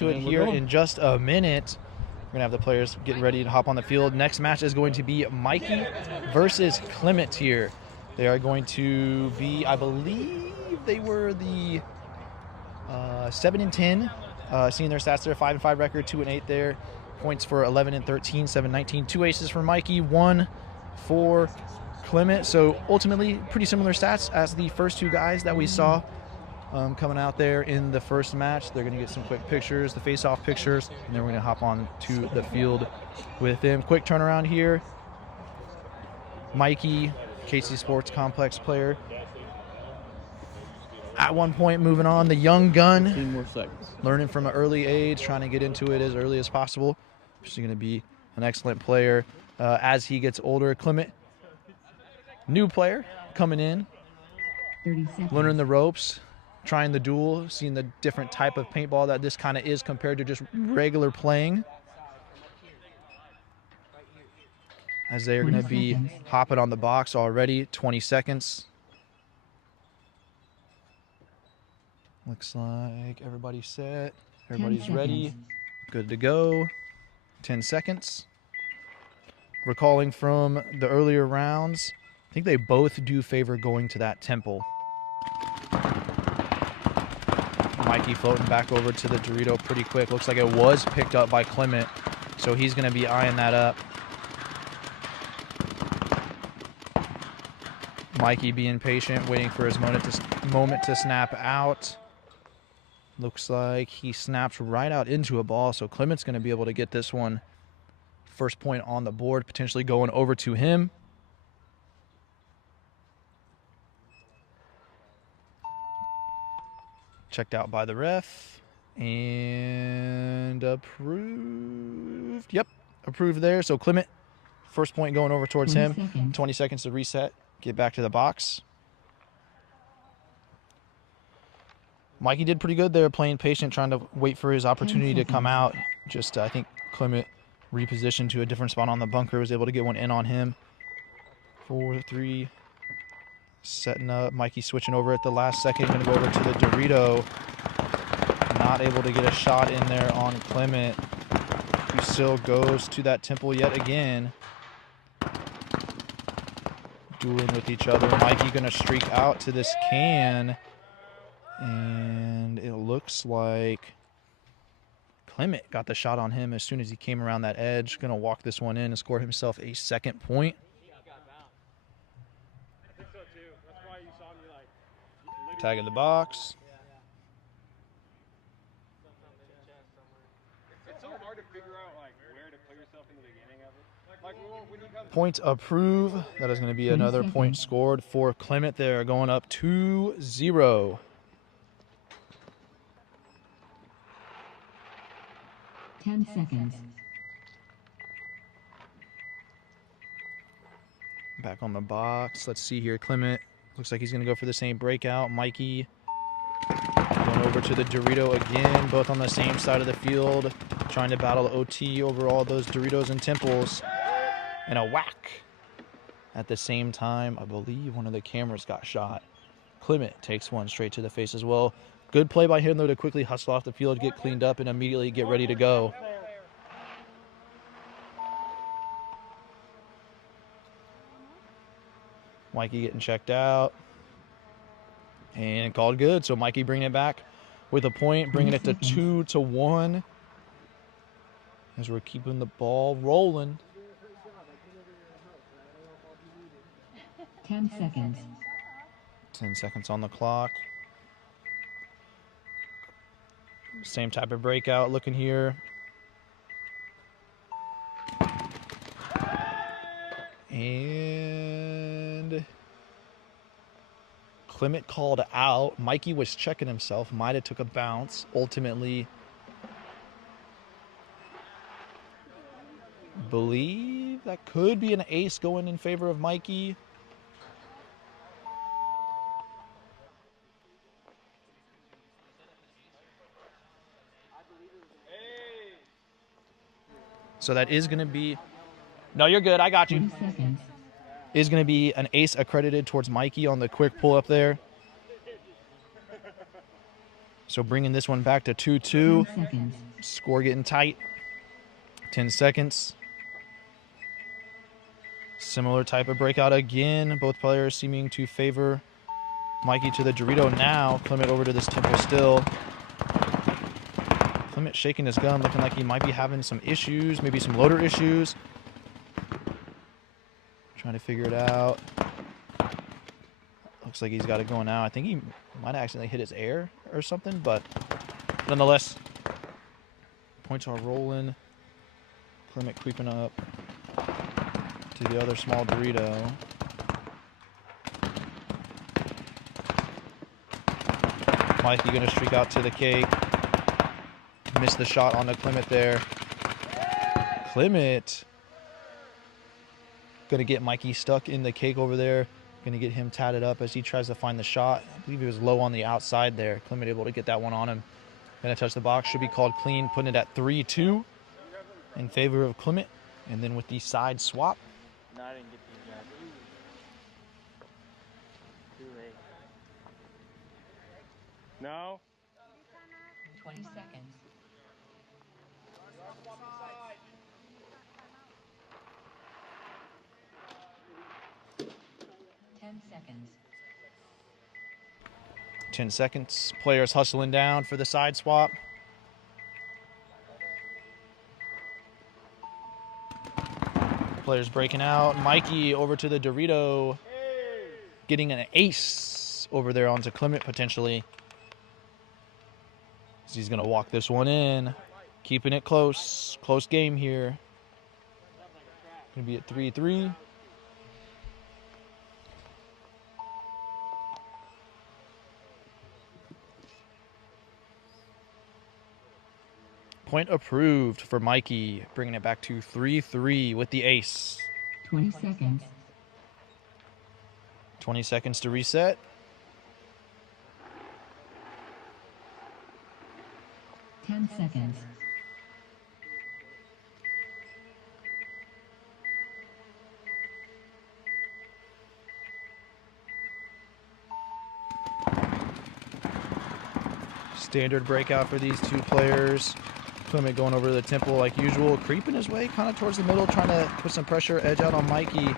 to it here in just a minute. We're going to have the players getting ready to hop on the field. Next match is going to be Mikey versus Clement here. They are going to be, I believe they were the 7-10, seeing their stats there, 5-5 record, 2-8 there. Points for 11-13, 7-19. 2 aces for Mikey, 1 for Clement. So ultimately, pretty similar stats as the first two guys that we saw coming out there in the first match. They're going to get some quick pictures, the face-off pictures, and then we're going to hop on to the field with them. Quick turnaround here. Mikey, KC Sports Complex player. At one point, moving on, the young gun. 15 more seconds. Learning from an early age, trying to get into it as early as possible. He's going to be an excellent player as he gets older. Clement, new player, coming in, learning the ropes, trying the duel, seeing the different type of paintball that this kind of is compared to just regular playing. As they are going to be hopping on the box already, 20 seconds. Looks like everybody's set, everybody's ready, good to go. 10 seconds. Recalling from the earlier rounds, I think they both do favor going to that temple. Mikey floating back over to the Dorito pretty quick. Looks like it was picked up by Clement, so he's going to be eyeing that up. Mikey being patient, waiting for his moment to snap out. Looks like he snaps right out into a ball, so Clement's going to be able to get this one. First point on the board, potentially going over to him. Checked out by the ref. And approved. Yep, approved there. So Clement, first point going over towards him. 20 seconds to reset, get back to the box. Mikey did pretty good there, playing patient, trying to wait for his opportunity to come out. Just, I think Clement repositioned to a different spot on the bunker, was able to get one in on him. 4-3, setting up. Mikey switching over at the last second, going to go over to the Dorito. Not able to get a shot in there on Clement, who still goes to that temple yet again. Dueling with each other. Mikey going to streak out to this can. And it looks like Clement got the shot on him as soon as he came around that edge. Going to walk this one in and score himself a second point. Tag in the box. It's so hard to figure out like where to put yourself in the beginning of it. Like when you come Point approved. That is going to be another point scored for Clement there, going up 2-0. Ten seconds. Back on the box. Let's see here. Clement looks like he's going to go for the same breakout. Mikey going over to the Dorito again, both on the same side of the field, trying to battle OT over all those Doritos and temples. And a whack. At the same time, I believe one of the cameras got shot. Clement takes one straight to the face as well. Good play by him, though, to quickly hustle off the field, get cleaned up, and immediately get ready to go. Mikey getting checked out. And called good, so Mikey bringing it back with a point, bringing it to 2-1. As we're keeping the ball rolling. 10 seconds. 10 seconds on the clock. Same type of breakout looking here. And Clement called out. Mikey was checking himself. Might have took a bounce. Ultimately, believe that could be an ace going in favor of Mikey. So that is going to be, no, you're good. I got you. Is going to be an ace accredited towards Mikey on the quick pull up there. So bringing this one back to 2-2. Score getting tight. 10 seconds. Similar type of breakout again. Both players seeming to favor Mikey to the Dorito now. Clement over to this temple still. Clement shaking his gun, looking like he might be having some issues, maybe some loader issues. Trying to figure it out. Looks like he's got it going now. I think he might accidentally hit his air or something, but nonetheless, points are rolling. Clement creeping up to the other small Dorito. Mikey gonna streak out to the cake. Missed the shot on the Clement there. Clement gonna get Mikey stuck in the cake over there. Gonna get him tatted up as he tries to find the shot. I believe he was low on the outside there. Clement able to get that one on him. Gonna touch the box. Should be called clean. Putting it at 3-2 in favor of Clement. And then with the side swap. No, I didn't get the job. Too late. No. 20 seconds. Seconds. 10 seconds. Players hustling down for the side swap. Players breaking out. Mikey over to the Dorito. Getting an ace over there onto Clement potentially. He's going to walk this one in. Keeping it close. Close game here. Going to be at 3-3. Point approved for Mikey, bringing it back to 3-3 with the ace. 20 seconds. 20 seconds to reset. Seconds. Standard breakout for these two players. Clement going over to the temple like usual, creeping his way kind of towards the middle, trying to put some pressure, edge out on Mikey.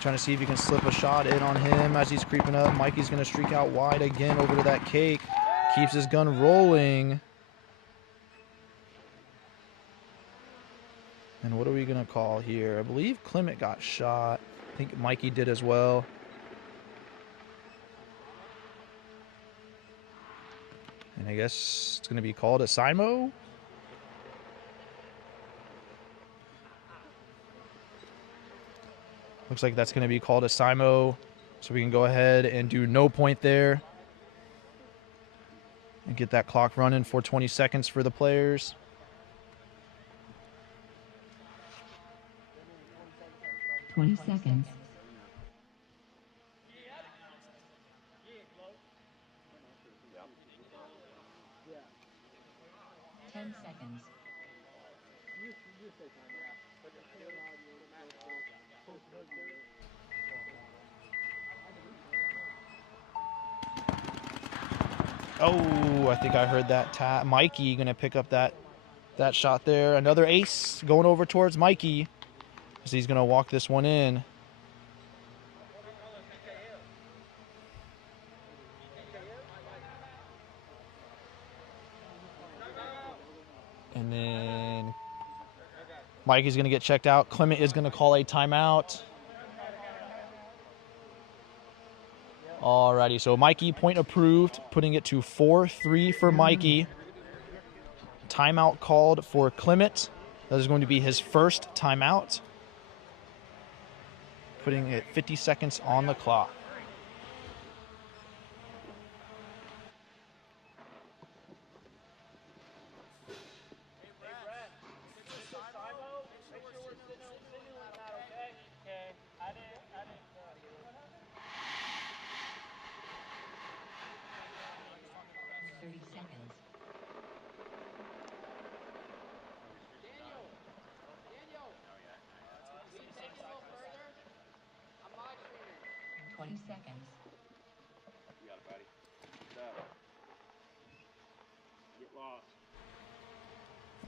Trying to see if he can slip a shot in on him as he's creeping up. Mikey's going to streak out wide again over to that cake. Keeps his gun rolling. And what are we going to call here? I believe Clement got shot. I think Mikey did as well. And I guess it's going to be called a Simo. Looks like that's going to be called a Simo. So we can go ahead and do no point there. And get that clock running for 20 seconds for the players. Seconds. 10 seconds. Oh, I think I heard that tap. Mikey going to pick up that shot there. Another ace going over towards Mikey as he's going to walk this one in. And then Mikey's going to get checked out. Clement is going to call a timeout. Alrighty, so Mikey, point approved, putting it to 4-3 for Mikey. Timeout called for Clement. That is going to be his first timeout. Putting it 50 seconds on the clock. Seconds. 20 seconds. You got it, buddy. So, get lost.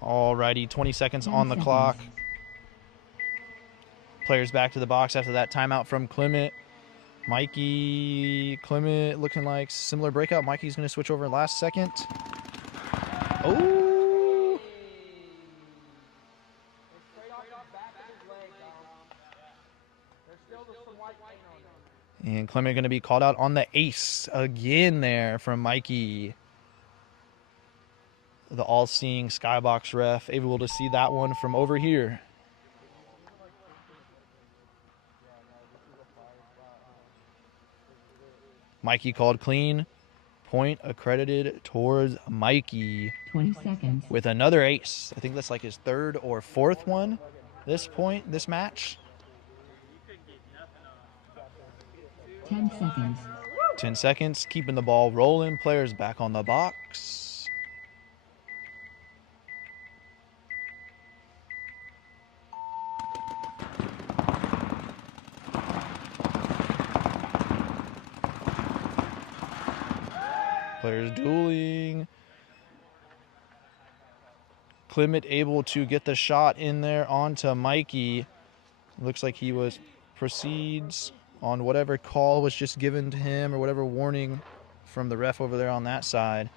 Alrighty, 20 seconds 10 on the seconds. clock. Players back to the box after that timeout from Clement. Mikey, Clement looking like similar breakout. Mikey's going to switch over last second. Oh! And Clement going to be called out on the ace again there from Mikey. The all-seeing skybox ref able to see that one from over here. Mikey called clean. Point accredited towards Mikey 20 seconds. with another ace. I think that's like his third or fourth one this match. 10 seconds. 10 seconds, keeping the ball rolling. Players back on the box. Players dueling. Clement able to get the shot in there onto Mikey. Looks like he proceeds on whatever call was just given to him or whatever warning from the ref over there on that side.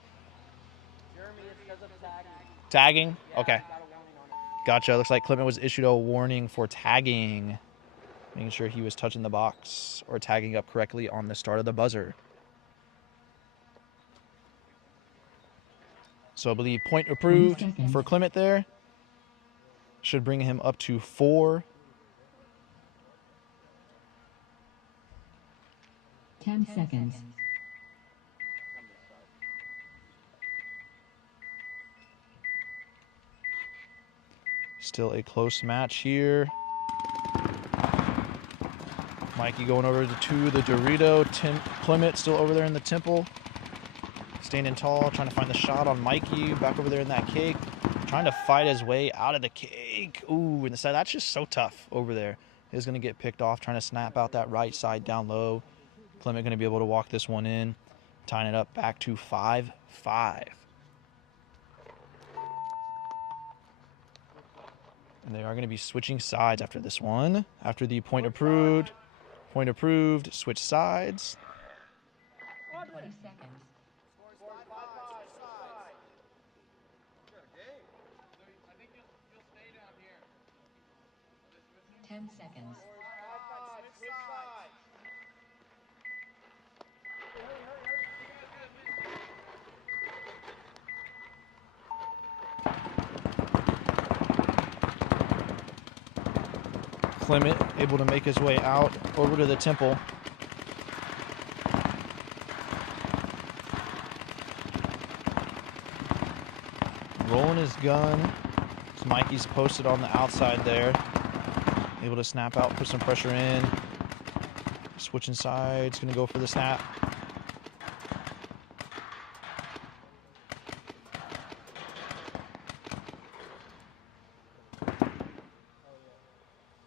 Tagging? Okay. Gotcha. Looks like Clement was issued a warning for tagging. Making sure he was touching the box or tagging up correctly on the start of the buzzer. So I believe point approved for Clement there. Should bring him up to 4. 10 seconds. Still a close match here. Mikey going over to the Dorito. Clement still over there in the temple. Standing tall, trying to find the shot on Mikey. Back over there in that cake. Trying to fight his way out of the cake. Ooh, and that's just so tough over there. He's going to get picked off, trying to snap out that right side down low. Clement going to be able to walk this one in. Tying it up back to 5-5. And they are going to be switching sides after this one. After the point approved, switch sides. 20 seconds. 10 seconds. Clement able to make his way out over to the temple. Rolling his gun. So Mikey's posted on the outside there. Able to snap out, put some pressure in. Switching sides, gonna go for the snap.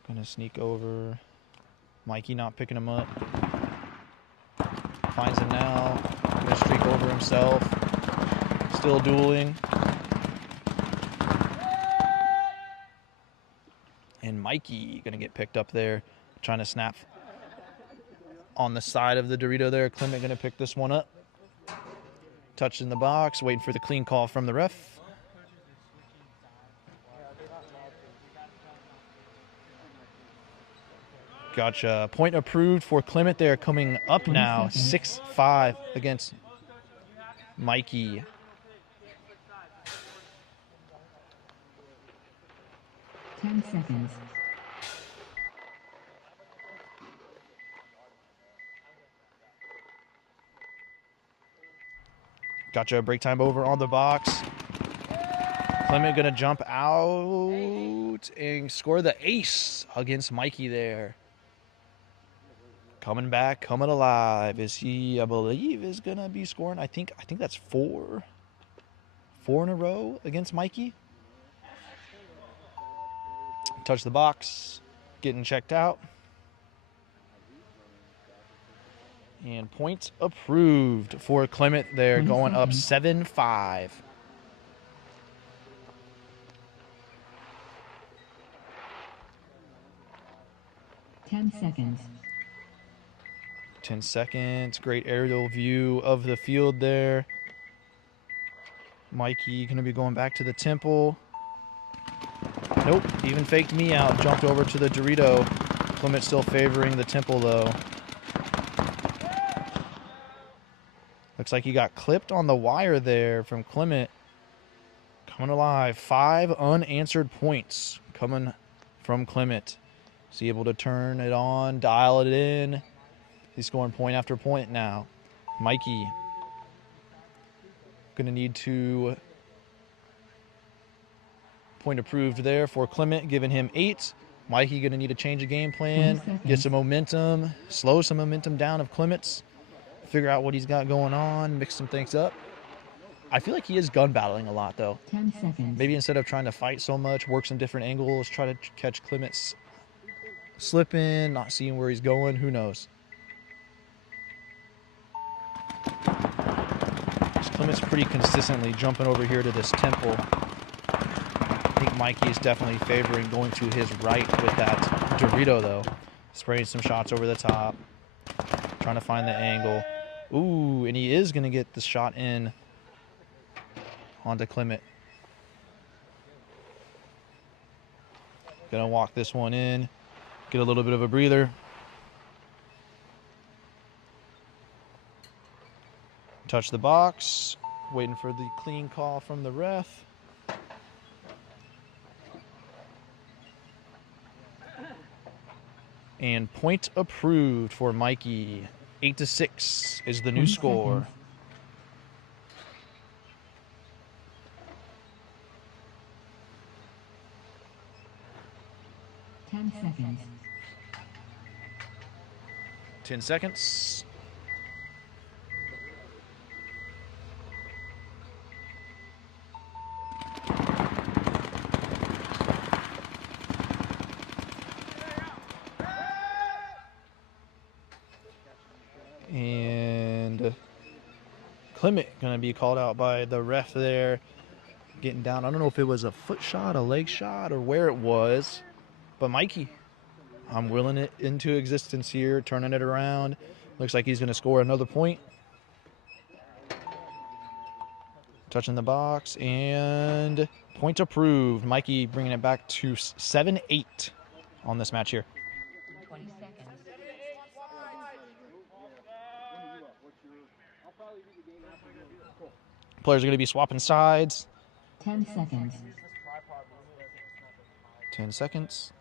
Gonna sneak over. Mikey not picking him up. Finds him now. Gonna streak over himself. Still dueling. And Mikey gonna get picked up there. Trying to snap on the side of the Dorito there. Clement gonna pick this one up. Touched in the box, waiting for the clean call from the ref. Gotcha. Point approved for Clement there, coming up now. 6-5 against Mikey. Ten seconds. Gotcha. Break time over on the box. Clement gonna jump out and score the ace against Mikey there. Coming back, coming alive. Is he, I believe, is gonna be scoring. I think that's 4 in a row against Mikey. Touch the box, getting checked out. And points approved for Clement there, going up 7-5. 10 seconds. 10 seconds. Great aerial view of the field there. Mikey going to be going back to the temple. Nope, even faked me out. Jumped over to the Dorito. Clement still favoring the temple, though. Looks like he got clipped on the wire there from Clement. Coming alive. 5 unanswered points coming from Clement. Is he able to turn it on, dial it in? He's scoring point after point now. Mikey going to need to point approved there for Clement, giving him 8. Mikey going to need to change a game plan, get some momentum, slow some momentum down of Clement's, figure out what he's got going on, mix some things up. I feel like he is gun battling a lot, though. 10 seconds. Maybe instead of trying to fight so much, work some different angles, try to catch Clement's slipping, not seeing where he's going. Who knows? Clement's pretty consistently jumping over here to this temple. I think Mikey is definitely favoring going to his right with that Dorito, though. Spraying some shots over the top. Trying to find the angle. Ooh, and he is going to get the shot in onto Clement. Gonna walk this one in. Get a little bit of a breather. Touch the box. Waiting for the clean call from the ref. And point approved for Mikey. 8-6 is the new 10 score. seconds. 10 seconds. 10 seconds. And Clement going to be called out by the ref there. Getting down. I don't know if it was a foot shot, a leg shot, or where it was. But Mikey, I'm willing it into existence here, turning it around. Looks like he's going to score another point. Touching the box, and point approved. Mikey bringing it back to 7-8 on this match here. 20 seconds. Players are going to be swapping sides. 10 seconds. 10 seconds.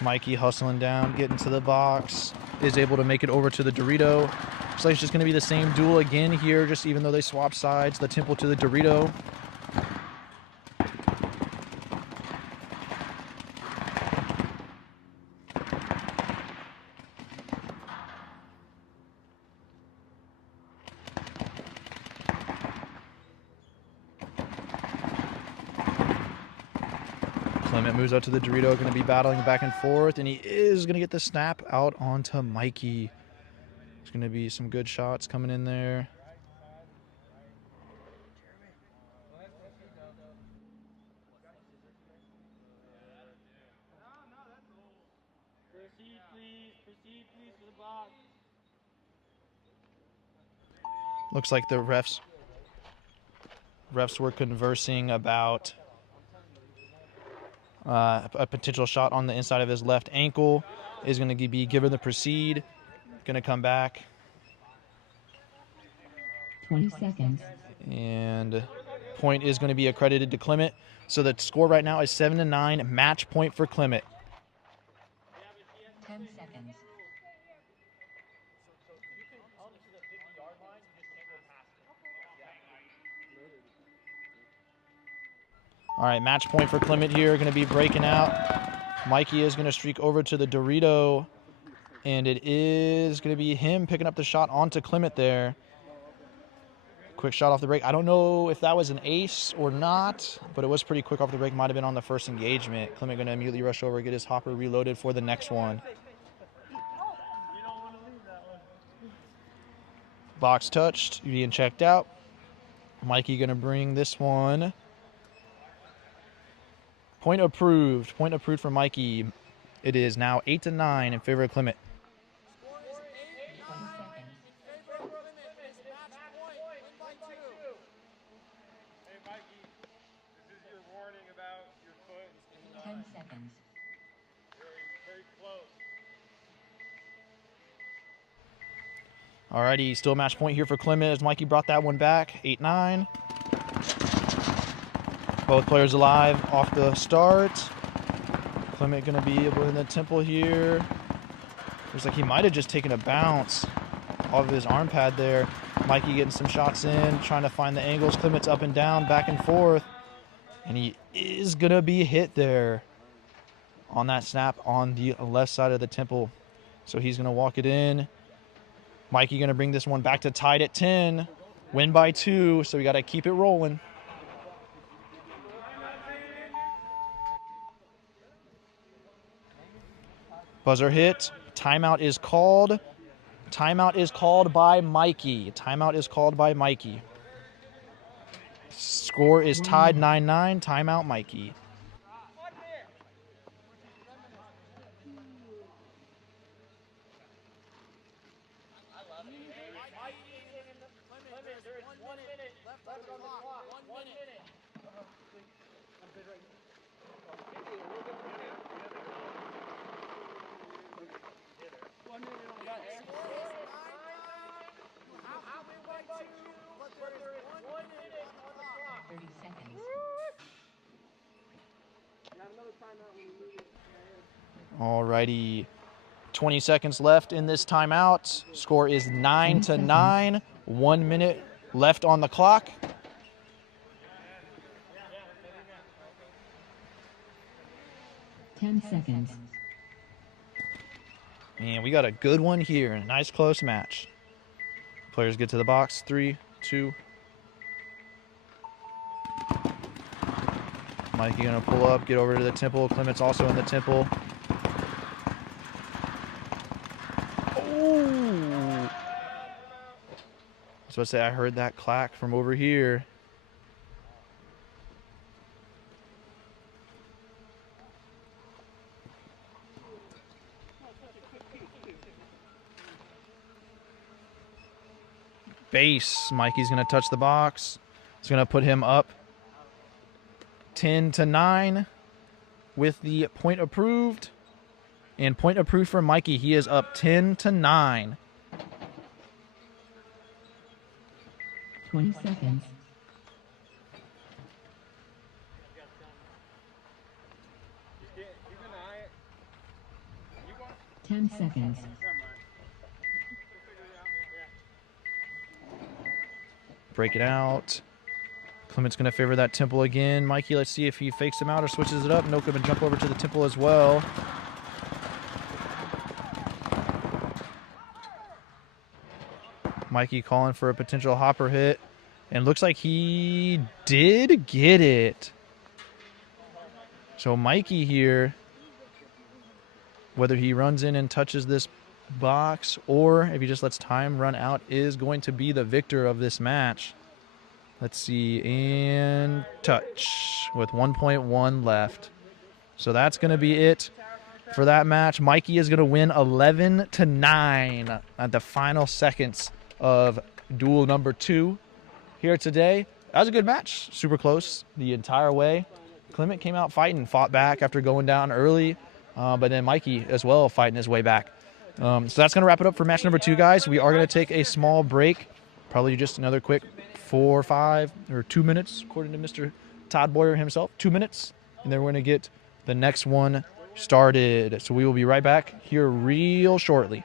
Mikey hustling down, getting to the box, is able to make it over to the Dorito. Looks like it's just going to be the same duel again here, just even though they swap sides, the temple to the Dorito. Clement moves out to the Dorito, going to be battling back and forth, and he is going to get the snap out onto Mikey. There's going to be some good shots coming in there. Proceed, please. Proceed, please, to the box. Looks like the refs were conversing about a potential shot on the inside of his left ankle. Is going to be given the proceed. Going to come back. 20 seconds. And point is going to be accredited to Clement. So the score right now is 7-9. Match point for Clement. 10 seconds. All right, match point for Clement here. Going to be breaking out. Mikey is going to streak over to the Dorito. And it is going to be him picking up the shot onto Clement there. Quick shot off the break. I don't know if that was an ace or not, but it was pretty quick off the break. Might have been on the first engagement. Clement going to immediately rush over, get his hopper reloaded for the next one. Box touched, being checked out. Mikey going to bring this one. Point approved. Point approved for Mikey. It is now 8-9 in favor of Clement. 20 seconds. Hey, Mikey, this is your warning about your foot. 10 seconds. Very close. Alrighty, still match point here for Clement as Mikey brought that one back. 8-9. Both players alive off the start. Clement going to be able in the temple here. Looks like he might have just taken a bounce off of his arm pad there. Mikey getting some shots in, trying to find the angles. Clement's up and down, back and forth. And he is going to be hit there on that snap on the left side of the temple. So he's going to walk it in. Mikey going to bring this one back to tied at 10. Win by 2, so we got to keep it rolling. Buzzer hit. Timeout is called. Timeout is called by Mikey. Timeout is called by Mikey. Score is tied 9-9. Timeout Mikey. Alrighty, 20 seconds left in this timeout. Score is 9-9. 1 minute left on the clock. Ten seconds. And we got a good one here. A nice close match. Players get to the box. 3, 2. Mikey gonna pull up, get over to the temple. Clement's also in the temple. Oh! I was about to say, I heard that clack from over here. Base. Mikey's going to touch the box. It's going to put him up 10-9 with the point approved. And point approved for Mikey. He is up 10-9. 20 seconds. Keep an eye. 10 seconds. Break it out. Clement's going to favor that temple again. Mikey, let's see if he fakes him out or switches it up. No, going to jump over to the temple as well. Mikey calling for a potential hopper hit. And looks like he did get it. So Mikey here, whether he runs in and touches this box or if he just lets time run out, is going to be the victor of this match. Let's see, and touch with 1.1 left. So that's going to be it for that match. Mikey is going to win 11-9 at the final seconds of duel number 2 here today. That was a good match, super close the entire way. Clement came out fighting, fought back after going down early, but then Mikey as well fighting his way back. So that's going to wrap it up for match number 2, guys. We are going to take a small break, probably just another quick 4 or 5 or 2 minutes, according to Mr. Todd Boyer himself. 2 minutes, and then we're going to get the next one started. So we will be right back here real shortly.